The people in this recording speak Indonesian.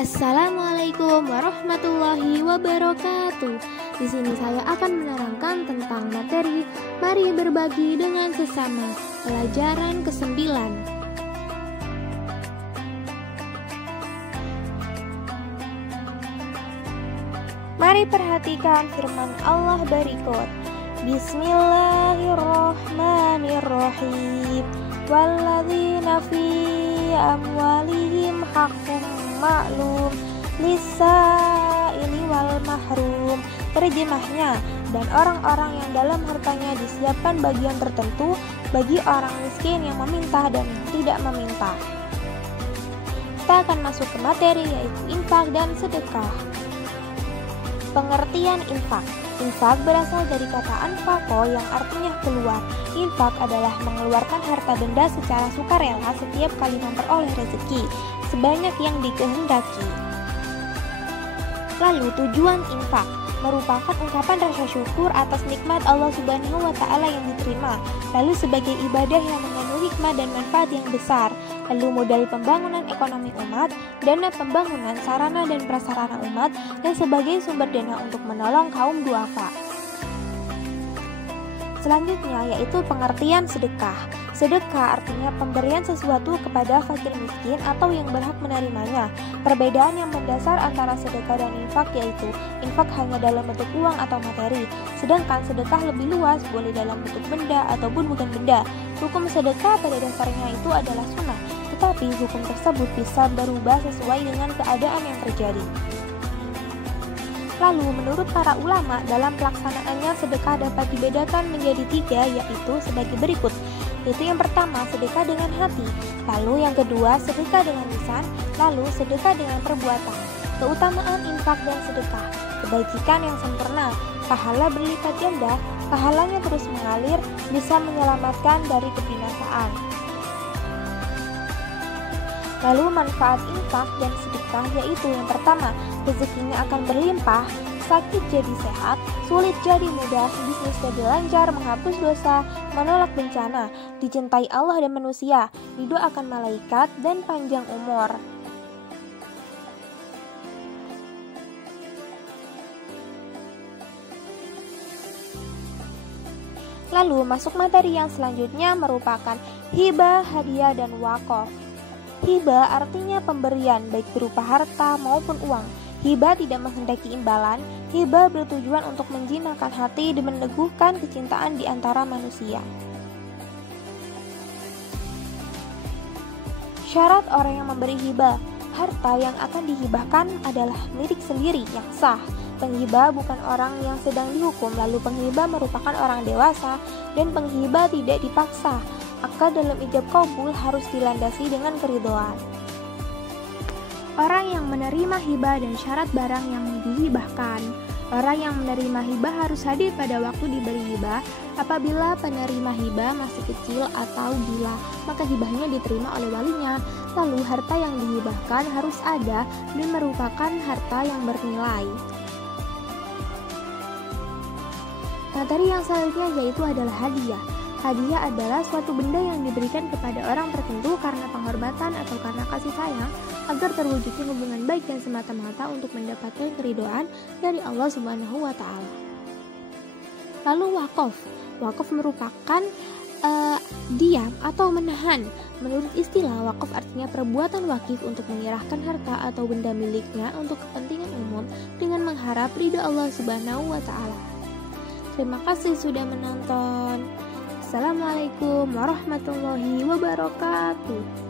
Assalamualaikum warahmatullahi wabarakatuh. Di sini saya akan menerangkan tentang materi Mari berbagi dengan sesama, pelajaran ke-9. Mari perhatikan firman Allah berikut. Bismillahirrahmanirrahim. Walladzina fi amwalihim haqqun ma'lum lis-sa'ili wal mahrum. Terjemahnya, dan orang-orang yang dalam hartanya disiapkan bagian tertentu bagi orang miskin yang meminta dan tidak meminta. Kita akan masuk ke materi, yaitu infak dan sedekah. Pengertian infak. Infak berasal dari kata anfaqo yang artinya keluar. Infak adalah mengeluarkan harta benda secara sukarela setiap kali memperoleh rezeki sebanyak yang dikehendaki. Lalu tujuan infak merupakan ungkapan rasa syukur atas nikmat Allah Subhanahu wa Ta'ala yang diterima, lalu sebagai ibadah yang mengandung hikmah dan manfaat yang besar, lalu modal pembangunan ekonomi umat, dana pembangunan sarana dan prasarana umat, dan sebagai sumber dana untuk menolong kaum duafa. Selanjutnya yaitu pengertian sedekah. Sedekah artinya pemberian sesuatu kepada fakir miskin atau yang berhak menerimanya. Perbedaan yang mendasar antara sedekah dan infak yaitu infak hanya dalam bentuk uang atau materi, sedangkan sedekah lebih luas, boleh dalam bentuk benda ataupun bukan benda. Hukum sedekah pada dasarnya itu adalah sunnah, tetapi hukum tersebut bisa berubah sesuai dengan keadaan yang terjadi. Lalu menurut para ulama dalam pelaksanaannya sedekah dapat dibedakan menjadi 3, yaitu sebagai berikut. Yaitu yang pertama sedekah dengan hati, lalu yang kedua sedekah dengan lisan, lalu sedekah dengan perbuatan. Keutamaan infak dan sedekah. Kebajikan yang sempurna, pahala berlipat ganda, pahalanya terus mengalir, bisa menyelamatkan dari kebinasaan. Lalu manfaat infak dan sedekah yaitu yang pertama, rezekinya akan berlimpah, sakit jadi sehat, sulit jadi mudah, bisnis jadi lancar, menghapus dosa, menolak bencana, dicintai Allah dan manusia, didoakan malaikat, dan panjang umur. Lalu masuk materi yang selanjutnya merupakan hibah, hadiah, dan wakaf. Hibah artinya pemberian, baik berupa harta maupun uang. Hibah tidak menghendaki imbalan. Hibah bertujuan untuk menjinakkan hati dan meneguhkan kecintaan di antara manusia. Syarat orang yang memberi hibah. Harta yang akan dihibahkan adalah milik sendiri yang sah. Penghibah bukan orang yang sedang dihukum, lalu penghibah merupakan orang dewasa, dan penghibah tidak dipaksa. Maka dalam ijab qabul harus dilandasi dengan keridhaan. Orang yang menerima hibah dan syarat barang yang dihibahkan. Orang yang menerima hibah harus hadir pada waktu diberi hibah. Apabila penerima hibah masih kecil atau gila, maka hibahnya diterima oleh walinya. Lalu harta yang dihibahkan harus ada dan merupakan harta yang bernilai. Materi yang selanjutnya yaitu adalah hadiah. Hadiah adalah suatu benda yang diberikan kepada orang tertentu karena penghormatan atau karena kasih sayang agar terwujudnya hubungan baik dan semata-mata untuk mendapatkan keridhaan dari Allah Subhanahu wa Ta'ala. Lalu wakaf. Wakaf merupakan diam atau menahan. Menurut istilah, wakaf artinya perbuatan wakif untuk menyerahkan harta atau benda miliknya untuk kepentingan umum dengan mengharap ridha Allah Subhanahu wa Ta'ala. Terima kasih sudah menonton. Assalamualaikum warahmatullahi wabarakatuh.